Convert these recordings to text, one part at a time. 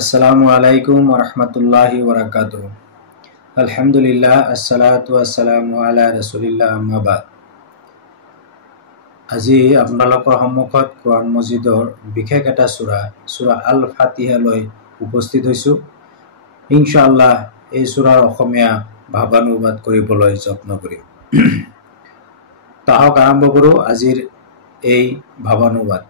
আসসালামু আলাইকুম ওয়া ৰাহমাতুল্লাহি ওয়া বাৰাকাতুহু। আলহামদুলিল্লাহ, আসসালাতু ওয়াসসালামু আলা ৰাসূলিল্লাহ, আম্মা বাদ। আজি আপোনালোকৰ সন্মুখত কোৰআন মজিদৰ বিশেষ এটা সূৰা আল ফাতিহা লৈ উপস্থিত হৈছো। ইনশাআল্লাহ এই সূৰাৰ অসমীয়া ভাৱানুবাদ কৰিবলৈ যত্ন কৰিম। তাহক আৰম্ভ কৰো আজিৰ এই ভাৱানুবাদ।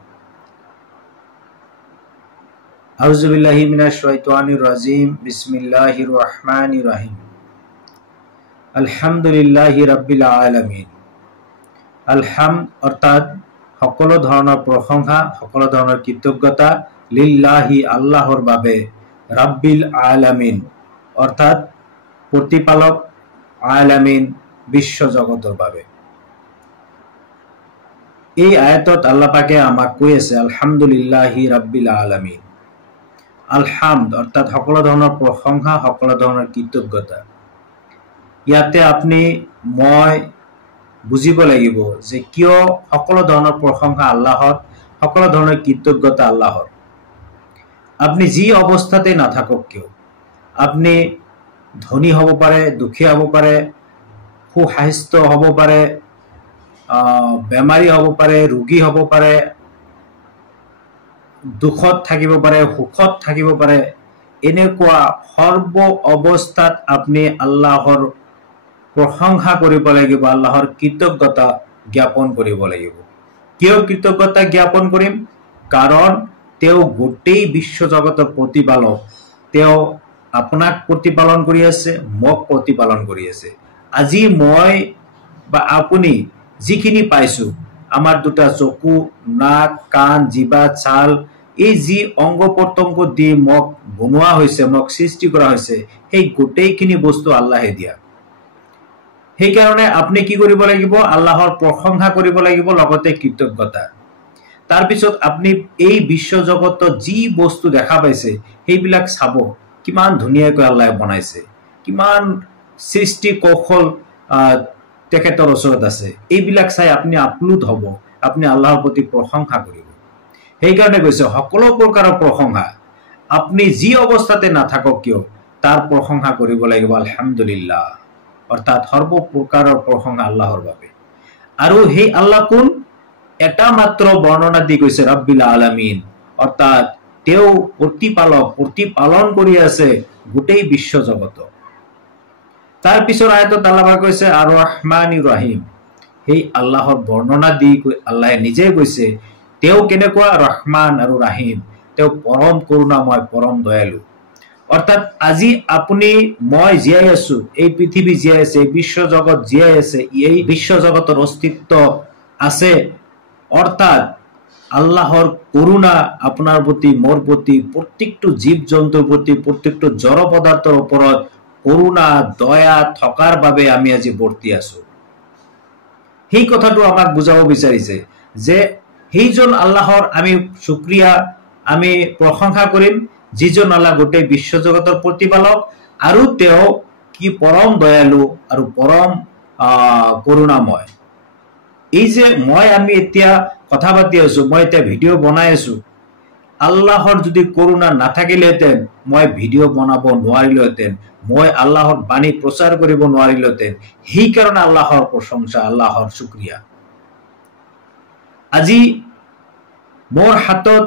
আউযু বিল্লাহি মিনাশ শাইতানিৰ ৰাজিম। বিসমিল্লাহিৰ ৰহমানিৰ ৰহিম। আলহামদুলিল্লাহি ৰাব্বিল আলামিন। আলহামদ অৰ্থাৎ সকলো ধৰণৰ প্ৰশংসা, সকলো ধৰণৰ কৃতজ্ঞতা লিল্লাহি আল্লাহৰ বাবে, ৰাব্বিল আলামিন অৰ্থাৎ প্ৰতিপালক, আলামিন বিশ্ব জগতৰ বাবে। এই আয়াতত আল্লাহ পাকে আমাক কৈ আছে আলহামদুলিল্লাহি ৰাব্বিল আলামিন। আলহামদ অৰ্থাৎ সকলো ধৰণৰ প্ৰশংসা, সকলো ধৰণৰ কৃতজ্ঞতা। ইয়াতে আপনি মই বুজিব লাগিব যে কিয় সকলো ধৰণৰ প্ৰশংসা আল্লাহৰ, সকলো ধৰণৰ কৃতজ্ঞতা আল্লাহৰ। আপনি যি অৱস্থাতে নাথাকক কিয়, আপনি ধনী হ'ব পাৰে, দুখীয়া হ'ব পাৰে, সুস্বাস্থ্য হ'ব পাৰে, বেমাৰী হ'ব পাৰে, ৰোগী হ'ব পাৰে, দুখত থাকিব পাৰে, সুখত থাকিব পাৰে, এনেকুৱা সৰ্ব অৱস্থাত আপনি আল্লাহৰ প্ৰশংসা কৰিব লাগিব, আল্লাহৰ কৃতজ্ঞতা জ্ঞাপন কৰিব লাগিব। কিয় কৃতজ্ঞতা জ্ঞাপন কৰিম? কাৰণ তেওঁ গোটেই বিশ্ব জগতৰ প্ৰতিপালক। তেওঁ আপোনাক প্ৰতিপালন কৰি আছে, মোক প্ৰতিপালন কৰি আছে। আজি মই বা আপুনি যিখিনি পাইছো, আমাৰ দুটা চকু, নাক, কাণ, জিভা, ছাল, এই যি অংগ প্ৰত্যংগ দি মোক বনোৱা হৈছে, মোক সৃষ্টি কৰা হৈছে, সেই গোটেইখিনি বস্তু আল্লাহে দিয়া। সেইকাৰণে আপুনি কি কৰিব লাগিব? আল্লাহৰ প্ৰশংসা কৰিব লাগিব, লগতে কৃতজ্ঞতা। তাৰপিছত আপুনি এই বিশ্ব জগতত যি বস্তু দেখা পাইছে সেইবিলাক চাব, কিমান ধুনীয়াকৈ আল্লাহে বনাইছে, কিমান সৃষ্টি কৌশল তেখেতৰ ওচৰত আছে। এইবিলাক চাই আপুনি আপ্লুত হ'ব, আপুনি আল্লাহৰ প্ৰতি প্ৰশংসা কৰিব। সেইকাৰণে কৈছে সকলো প্ৰকাৰৰ প্ৰশংসা, আপুনি যি অৱস্থাতে নাথাকক কিয় তাৰ প্ৰশংসা কৰিব লাগিব আলহামদুলিল্লাহ, অৰ্থাৎ সৰ্বপ্ৰকাৰৰ প্ৰশংসা আল্লাহৰ বাবে। আৰু সেই আল্লাহ কোন? এটা মাত্ৰ বৰ্ণনা দি কৈছে ৰাব্বিল আলামিন, অৰ্থাৎ তেওঁ প্ৰতিপালক, প্ৰতিপালন কৰি আছে গোটেই বিশ্ব জগতক। তাৰ পিছৰ আয়াতত আল্লাহ কৈছে আৰু ৰহমানিৰ ৰহিম। সেই আল্লাহৰ বৰ্ণনা দি আল্লাহে নিজে কৈছে তেওঁ কেনেকুৱা ৰহমান আৰু ৰাহিম, তেওঁ পৰম কৰুণাময়, পৰম দয়ালু। অৰ্থাৎ আজি আপুনি মই জীয়াই আছো, এই পৃথিৱী জীয়াই আছে, এই বিশ্ব জগত জীয়াই আছে, এই বিশ্ব জগতৰ অস্তিত্ব আছে, অৰ্থাৎ আল্লাহৰ কৰুণা আপোনাৰ প্ৰতি, মোৰ প্ৰতি, প্ৰত্যেকটো জীৱ জন্তুৰ প্ৰতি, প্ৰত্যেকটো জড় পদাৰ্থৰ ওপৰত কৰুণা, দয়া থকাৰ বাবে আমি আজি বৰ্তি আছো। সেই কথাটো আমাক বুজাব বিচাৰিছে যে সেইজন আল্লাহৰ আমি শুক্ৰিয়া, আমি প্ৰশংসা কৰিম, যিজন আল্লাহ গোটেই বিশ্ব জগতৰ প্ৰতিপালক, আৰু তেওঁ কি পৰম দয়ালু আৰু পৰম কৰুণাময়। এই যে আমি এতিয়া কথা পাতি আছো, মই এতিয়া ভিডিঅ' বনাই আছো, আল্লাহৰ যদি কৰুণা নাথাকিলেহেঁতেন মই ভিডিঅ' বনাব নোৱাৰিলোহেঁতেন, মই আল্লাহৰ বাণী প্ৰচাৰ কৰিব নোৱাৰিলোহেঁতেন। সেইকাৰণে আল্লাহৰ প্ৰশংসা, আল্লাহৰ শুক্ৰিয়া। আজি মোৰ হাতত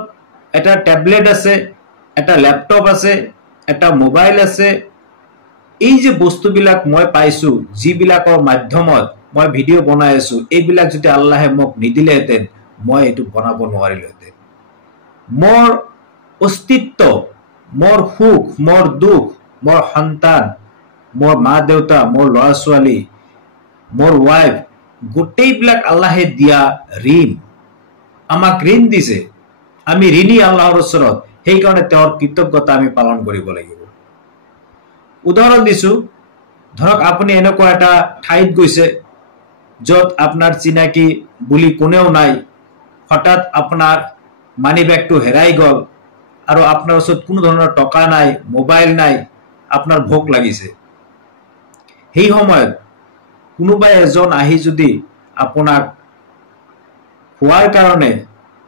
এটা টেবলেট আছে, এটা লেপটপ আছে, এটা মোবাইল আছে। এই যে বস্তুবিলাক মই পাইছো, যিবিলাকৰ মাধ্যমত মই ভিডিঅ' বনাই আছো, এইবিলাক যদি আল্লাহে মোক নিদিলেহেঁতেন মই এইটো বনাব নোৱাৰিলোহেঁতেন। মোৰ অস্তিত্ব, মোৰ সুখ, মোৰ দুখ, মোৰ সন্তান, মোৰ মা দেউতা, মোৰ ল'ৰা ছোৱালী, মোৰ ৱাইফ, গোটেইবিলাক আল্লাহে দিয়া ঋণ। আমাক ঋণ দিছে, আমি ঋণী আল্লাহৰ ওচৰত। সেইকাৰণে তেওঁৰ কৃতজ্ঞতা আমি পালন কৰিব লাগিব। উদাহৰণ দিছো, ধৰক আপুনি এনেকুৱা এটা ঠাইত গৈছে য'ত আপোনাৰ চিনাকি বুলি কোনেও নাই, হঠাৎ আপোনাৰ মানি বেগটো হেৰাই গ'ল, আৰু আপোনাৰ ওচৰত কোনো ধৰণৰ টকা নাই, মোবাইল নাই, আপোনাৰ ভোক লাগিছে। সেই সময়ত কোনোবাই এজন আহি যদি আপোনাক খোৱাৰ কাৰণে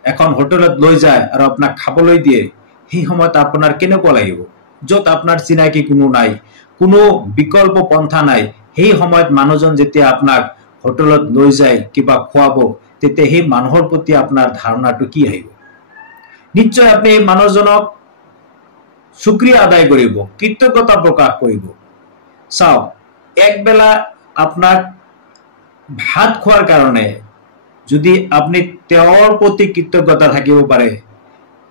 এখন হোটেলত লৈ যায় আৰু আপোনাক খাবলৈ দিয়ে, সেই সময়ত আপোনাৰ কেনেকুৱা লাগিব? য'ত আপোনাৰ চিনাকি কোনো নাই, কোনো বিকল্প পন্থা নাই, সেই সময়ত মানুহজন যেতিয়া আপোনাক হোটেলত লৈ যায় কিবা খুৱাব, তেতিয়া সেই মানুহৰ প্ৰতি আপোনাৰ ধাৰণাটো কি আহিব? নিশ্চয় আপুনি এই মানুহজনক শুক্ৰিয়া আদায় কৰিব, কৃতজ্ঞতা প্ৰকাশ কৰিব। চাওক, একবেলা আপোনাক ভাত খোৱাৰ কাৰণে যদি আপুনি তেওঁৰ প্ৰতি কৃতজ্ঞতা থাকিব পাৰে,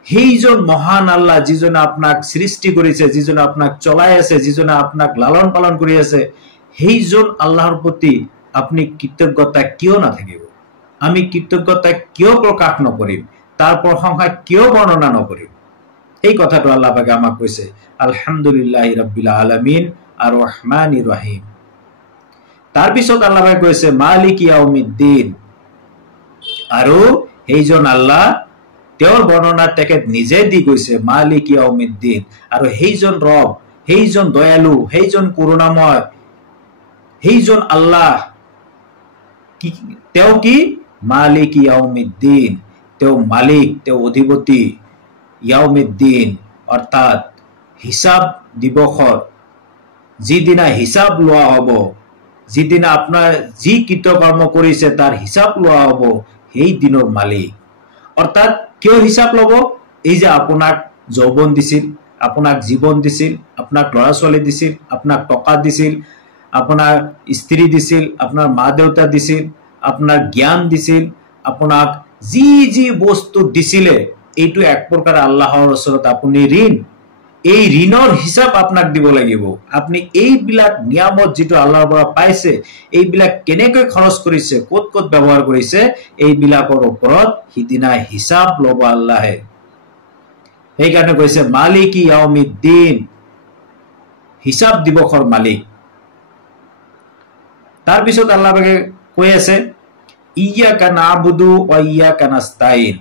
সেইজন মহান আল্লাহ যিজনে আপোনাক সৃষ্টি কৰিছে, যিজনে আপোনাক চলাই আছে, যিজনে আপোনাক লালন পালন কৰি আছে, সেইজন আল্লাহৰ প্ৰতি আপুনি কৃতজ্ঞতা কিয় নাথাকিব? আমি কৃতজ্ঞতা কিয় প্ৰকাশ নকৰিম? তাৰ প্ৰশংসা কিয় বৰ্ণনা নকৰিম? এই কথাটো আল্লাহ পাকে আমাক কৈছে, আলহামদুলিল্লাহি ৰাব্বিল আলামিন আৰ ৰহমানিৰ ৰহিম। তাৰপিছত আল্লাহ পাকে কৈছে মালিক ইয়াউমিদ্দিন, আৰু সেইজন আল্লাহ, তেওঁৰ বৰ্ণনা তেখেত নিজে দি গৈছে, মালিক ইয়াউমিদ্দিন, আৰু সেইজন ৰব, সেইজন দয়ালু, সেইজন করুণাময়, সেইজন আল্লাহ তেওঁ কি? মালিক ইয়াউমিদ্দিন, তেওঁ মালিক, তেওঁ অধিপতি। ইয়াউমিদ্দিন অৰ্থাৎ হিসাব দিৱসৰ যিদিনা হিসাব লোৱা হ'ব, যিদিনা আপোনাৰ যি কৃতকৰ্ম কৰিছে তাৰ হিসাব লোৱা হ'ব, সেই দিনৰ মালিক। অৰ্থাৎ কিয় হিসাব ল'ব? এই যে আপোনাক যৌৱন দিছিল, আপোনাক জীৱন দিছিল, আপোনাক ল'ৰা ছোৱালী দিছিল, আপোনাক টকা দিছিল, আপোনাৰ স্ত্ৰী দিছিল, আপোনাৰ মা দেউতা দিছিল, আপোনাৰ জ্ঞান দিছিল, আপোনাক যি যি বস্তু দিছিলে, এইটো এক প্ৰকাৰ আল্লাহৰ ওচৰত আপুনি ঋণ। এই ঋণৰ হিসাব আপোনাক দিব লাগিব। আপুনি এইবিলাক নিয়ামত যিটো আল্লাহৰ পৰা পাইছে, এইবিলাক কেনেকৈ খৰচ কৰিছে, ক'ত ক'ত ব্যৱহাৰ কৰিছে, এইবিলাকৰ ওপৰত সিদিনা হিসাব ল'ব আল্লাহে। সেইকাৰণে কৈছে মালিক ইয়াউমিদ্দিন, হিসাব দিৱসৰ মালিক। তাৰপিছত আল্লাহ পাকে কৈ আছে ইয়্যাকা না'বুদু ওয়া ইয়্যাকা নাস্তাইন।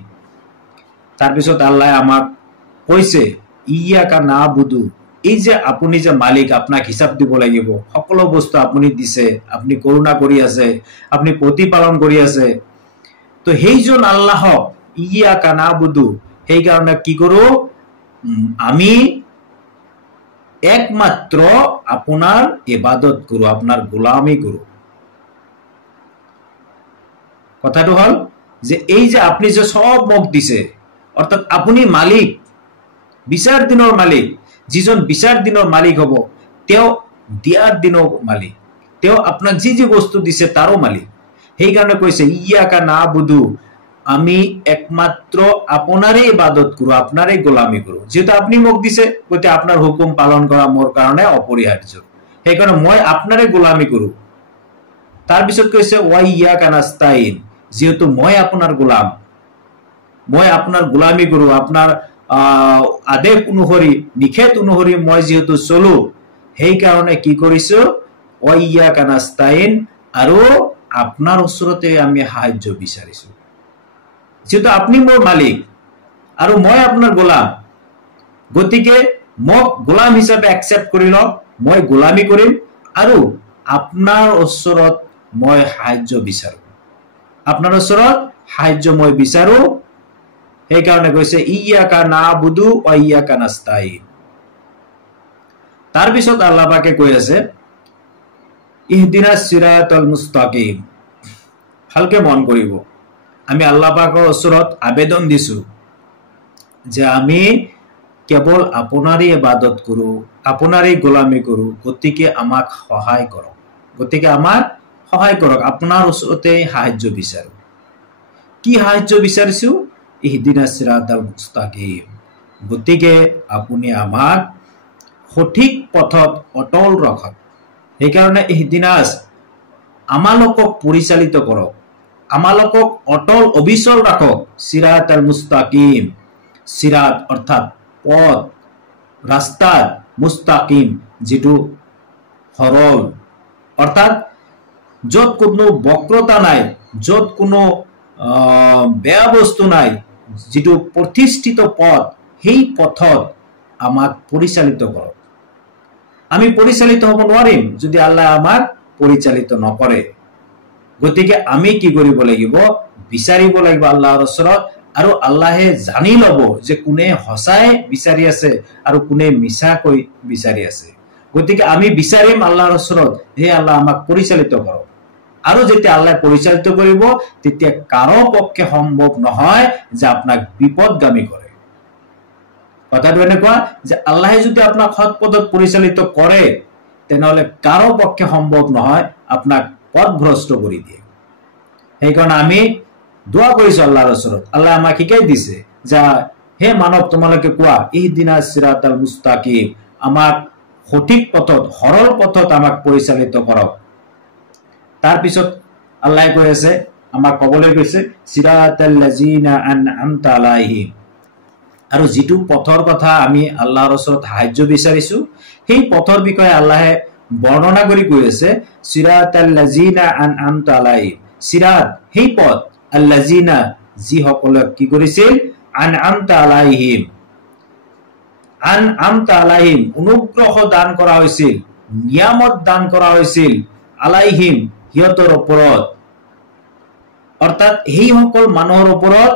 তাৰপিছত আল্লাহ আমাক কৈছে ইয়্যাকা না'বুদু, এই যে আপুনি যে মালিক, আপোনাক হিসাব দিব লাগিব, সকলো বস্তু আপুনি দিছে, আপুনি করুণা কৰি আছে, আপুনি প্ৰতিপালন কৰি আছে, তো সেইজন আল্লাহক ইয়্যাকা না'বুদু, সেইকাৰণে কি কৰো? আমি একমাত্ৰ আপোনাৰ ইবাদত কৰো, আপোনাৰ গোলামি কৰো। কথাটো হল যে এই যে আপনি যে সব মোক দিছে, অর্থাৎ আপুনি মালিক, বিচার দিনৰ মালিক। যিজন বিচাৰ দিনৰ মালিক হব, তেও দিয়াৰ দিনৰ মালিক, তেও আপোনাক যি যি বস্তু দিছে তাৰো মালিক। সেইকাৰণে কৈছে ইয়্যাকা না'বুদু, আমি একমাত্ৰ আপোনাৰে ইবাদত কৰো, আপোনাৰে গোলামি কৰো। যেহেতু আপনি মোক দিছে, গতিকে আপনাৰ হুকুম পালন কৰা মোৰ কাৰণে অপৰিহাৰ্য, সেইকাৰণে মই আপনাৰে গোলামি কৰো। তাৰপিছত কৈছে ওয়া ইয়্যাকা নাস্তাইন, যেহেতু মই আপনাৰ গোলাম, মই আপনাৰ গোলামি কৰো, আপনাৰ আদেশ অনুসৰি, নিষেধ অনুসৰি মই যেহেতু চলো, সেইকাৰণে কি কৰিছো? ওয়া ইয়্যাকা নাস্তাইন, আৰু আপনাৰ ওচৰতে আমি সাহায্য বিচাৰিছো। যেহেতু আপনি মোৰ মালিক আৰু মই আপনাৰ গোলাম, গতিকে মোক গোলাম হিচাপে একচেপ্ট কৰি লওক, মই গোলামি কৰিম আৰু আপনাৰ ওচৰত মই সাহায্য বিচাৰো, আপনাৰ ওচৰত সাহায্য মই বিচাৰো। সেইকাৰণে কৈছে ইয়্যাকা না'বুদু ওয়া ইয়্যাকা নাস্তাইন। তাৰপিছত আল্লাহ পাকে কৈ আছে ইহদিনাস সিৰাতাল মুস্তাকিম। ভালকে মন কৰিব, আমি আল্লাহ পাকৰ ওচৰত আবেদন দিছো যে আমি কেৱল আপোনাৰে ইবাদত কৰো, আপোনাৰে গোলামি কৰো, গতিকে আমাক সহায় কৰক, গতিকে আমাক সহায় কৰক, আপোনাৰ ওচৰতে সাহায্য বিচাৰো। কি সাহায্য বিচাৰিছো? ইহদিনাস সিৰাতাল মুস্তাকিম, গতিকে আপুনি আমাক সঠিক পথত অটল ৰাখক। সেইকাৰণে ইহদিনাস, আমালোকক পৰিচালিত কৰক, আমালোকক অটল অবিচল ৰাখক। সিৰাতাল মুস্তাকিম, সিৰাত অৰ্থাৎ পথ, ৰাস্তা, মুস্তাকিম যেটো সৰল, অৰ্থাৎ য'ত কোনো বক্ৰতা নাই, য'ত কোনো বেয়া বস্তু নাই, যেটো প্ৰতিষ্ঠিত পথ, সেই পথত আমাক পৰিচালিত কৰক। আমি পৰিচালিত হ'ব নোৱাৰিম যদি আল্লাহ আমাক পৰিচালিত নকৰে। গতিকে আমি কি কৰিব লাগিব? বিচাৰিব লাগিব আল্লাহৰ ওচৰত, আৰু আল্লাহে জানি লব যে কোনে সঁচাই বিচাৰি আছে আৰু কোনে মিছাকৈ বিচাৰি আছে। গতিকে আমি বিচাৰিম আল্লাহৰ ওচৰত, হে আল্লাহ আমাক পৰিচালিত কৰক। আৰু যেতিয়া আল্লাহ পৰিচালিত কৰিব তেতিয়া কাৰো পক্ষে সম্ভৱ নহয় যে আপোনাক বিপদগামী কৰে। কথাটো এনেকুৱা যে আল্লাহে যদি আপোনাক সৎ পথত পৰিচালিত কৰে তেনেহলে কাৰো পক্ষে সম্ভৱ নহয় আপোনাক পথভ্ৰষ্ট কৰি দিয়ে। সেইকাৰণে আমি দোয়া কৰিছো আল্লাহৰ ওচৰত। আল্লাহ আমাক শিকাই দিছে যে হে মানৱ তোমালোকে কোৱা ইহদিনাস সিৰাতাল মুস্তাকিম, আমাক সঠিক পথত সৰল পথত আমাক পৰিচালিত কৰক। তাৰ পিছত আল্লাহ কৈ আছে, আমাক কবলৈ কৈছে সিৰাতাল লাযিনা আনআমতা আলাইহিম, আৰু যিটো পথৰ কথা আমি আল্লাহৰ ওচৰত সাহায্য বিচাৰিছো সেই পথৰ বিষয়ে আল্লাহে বৰ্ণনা কৰি কৈ আছে সিৰাতাল লাযিনা আনআমতা আলাইহিম, সিৰাত সেই পথ, আল্লাযিনা যিসকলক কি কৰিছিল, আনআমতা আলাইহিম, আনআমতা আলাইহিম অনুগ্ৰহ দান কৰা হৈছিল, নিয়ামত দান কৰা হৈছিল, আলাইহিম সিহঁতৰ ওপৰত, অৰ্থাৎ সেইসকল মানুহৰ ওপৰত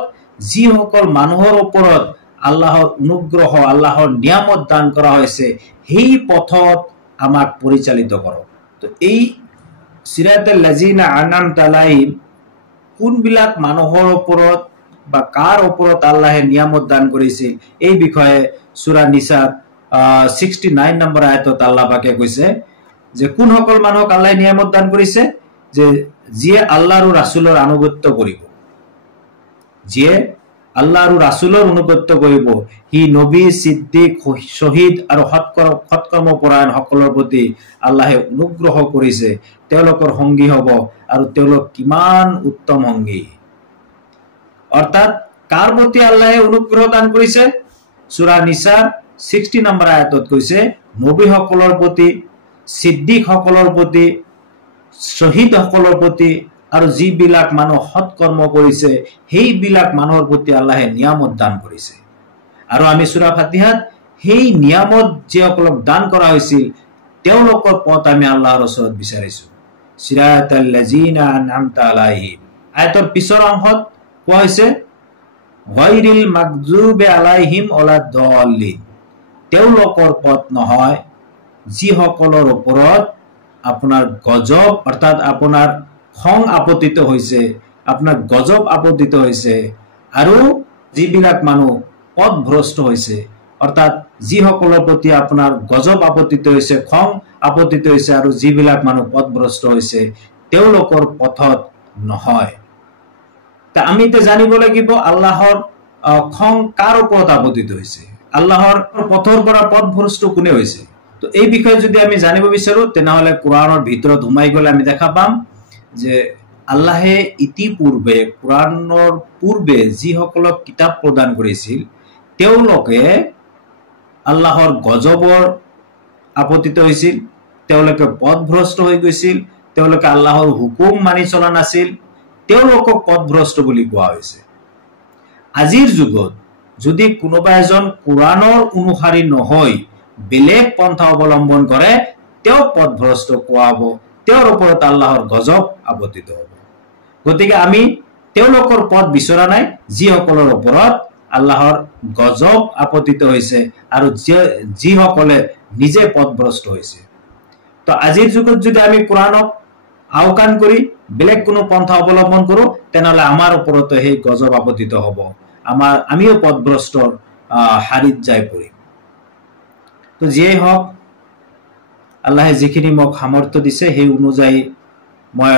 যিসকল মানুহৰ ওপৰত আল্লাহৰ অনুগ্ৰহ আল্লাহৰ নিয়ামত দান কৰা হৈছে সেই পথত আমাক পৰিচালিত কৰক। তো এই সিৰাতাল লাযিনা আনআমতা আলাইহিম কোনবিলাক মানুহৰ ওপৰত বা কাৰ ওপৰত আল্লাহে নিয়ামত দান কৰিছিল এই বিষয়ে সূৰা নিসাৰ 69 নম্বৰ আয়াতত আল্লাহ পাকে কৈছে যে কোনসকল মানুহক আল্লাহে নিয়ামত দান কৰিছে, যে যিয়ে আল্লাহ আৰু ৰাসূলৰ আনুগত্য কৰিব, যিয়ে আল্লাহ আৰু ৰাসূলৰ অনুগত্য কৰিব, সি নবী, সিদ্দিক, শহীদ আৰু সৎকৰ্ম পৰায়ণ সকলৰ প্ৰতি আল্লাহে অনুগ্ৰহ কৰিছে, তেওঁলোকৰ সংগী হ'ব আৰু তেওঁলোক কিমান উত্তম সংগী। অৰ্থাৎ কাৰ প্ৰতি আল্লাহে অনুগ্ৰহ দান কৰিছে, সূৰা নিসাৰ 60 নম্বৰ আয়াতত কৈছে নবী সকলৰ প্ৰতি, সিদ্দিক সকলৰ প্ৰতি, শহীদ সকলৰ প্ৰতি আৰু যিবিলাক মানুহ সৎকৰ্ম কৰিছে সেইবিলাক মানুহৰ প্ৰতি আল্লাহে নিয়ামত দান কৰিছে। আৰু আমি সূৰা ফাতিহাত সেই নিয়ামত যিসকলক দান কৰা হৈছিল তেওঁলোকৰ পথ আমি আল্লাহৰ ওচৰত বিচাৰিছো। সিৰাতাল লাযিনা আনআমতা আলাইহিম আয়াতৰ পিছৰ অংশত কোৱা হৈছে গায়ৰিল মাগযুবি আলাইহিম ওয়ালাদ-দাল্লিন, তেওঁলোকৰ পথ নহয় যিসকলৰ ওপৰত আপোনাৰ গজব অৰ্থাৎ আপোনাৰ খং আপতিত হৈছে, আপোনাৰ গজব আপতিত হৈছে, আৰু যিবিলাক মানুহ পথভ্ৰষ্ট হৈছে, অৰ্থাৎ যিসকলৰ প্ৰতি আপোনাৰ গজব আপতিত হৈছে, খং আপতিত হৈছে আৰু যিবিলাক মানুহ পথভ্ৰষ্ট হৈছে তেওঁলোকৰ পথত নহয়। তা আমি এতিয়া জানিব লাগিব আল্লাহৰ খং কাৰ ওপৰত আপতিত হৈছে, আল্লাহৰ পথৰ পৰা পথভ্ৰষ্ট কোনে হৈছে। তো এই বিষয়ে যদি আমি জানিব বিচাৰো তেনেহলে কোৰআনৰ ভিতৰত সোমাই গলে আমি দেখা পাম যে আল্লাহে ইতিপূৰ্বে কোৰআনৰ পূৰ্বে যিসকলক কিতাপ প্ৰদান কৰিছিল তেওঁলোকে আল্লাহৰ গজবৰ আপতিত হৈছিল, তেওঁলোকে পথভ্ৰষ্ট হৈ গৈছিল, তেওঁলোকে আল্লাহৰ হুকুম মানি চলা নাছিল, তেওঁলোকক পথভ্ৰষ্ট বুলি কোৱা হৈছে। আজিৰ যুগত যদি কোনোবা এজন কোৰআনৰ অনুসাৰী নহৈ বেলেগ পন্থা অৱলম্বন কৰে তেওঁক পথভ্ৰষ্ট কোৱা হ'ব, তেওঁৰ ওপৰত আল্লাহৰ গজব আপতিত হ'ব। গতিকে আমি তেওঁলোকৰ পথ বিচৰা নাই যিসকলৰ ওপৰত আল্লাহৰ গজব আপতিত হৈছে আৰু যিসকলে নিজে পথভ্ৰষ্ট হৈছে। তো আজিৰ যুগত যদি আমি কোৰআনক আওকাণ কৰি বেলেগ কোনো পন্থা অৱলম্বন কৰো তেনেহলে আমাৰ ওপৰতো সেই গজব আপতিত হ'ব, আমিও পথভ্ৰষ্টৰ হাৰিত যাই পৰিম। তো যিয়েই হওক আল্লাহে যিখিনি মোক সামৰ্থ্য দিছে সেই অনুযায়ী মই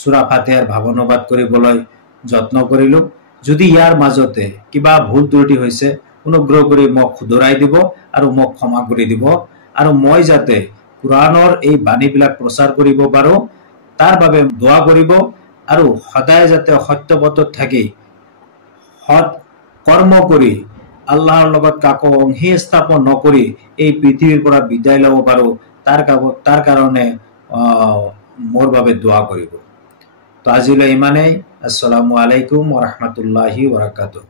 সূৰা ফাতিহাৰ ভাৱানুবাদ কৰিবলৈ যত্ন কৰিলো। যদি ইয়াৰ মাজতে কিবা ভুল ত্ৰুটি হৈছে অনুগ্ৰহ কৰি মোক শুধৰাই দিব আৰু মোক ক্ষমা কৰি দিব, আৰু মই যাতে কোৰআনৰ এই বাণীবিলাক প্ৰচাৰ কৰিব পাৰো তাৰ বাবে দোৱা কৰিব, আৰু সদায় যাতে সত্য পথত থাকি সৎ কৰ্ম কৰি আল্লাহৰ লগত কাকো অংশী স্থাপন নকৰি এই পৃথিৱীৰ পৰা বিদায় ল'ব পাৰো তাৰ কাৰণে মোৰ বাবে দোৱা কৰিব। তো আজিলৈ ইমানেই। আসসালামু আলাইকুম ওয়া ৰাহমাতুল্লাহি ওয়া বাৰাকাতুহু।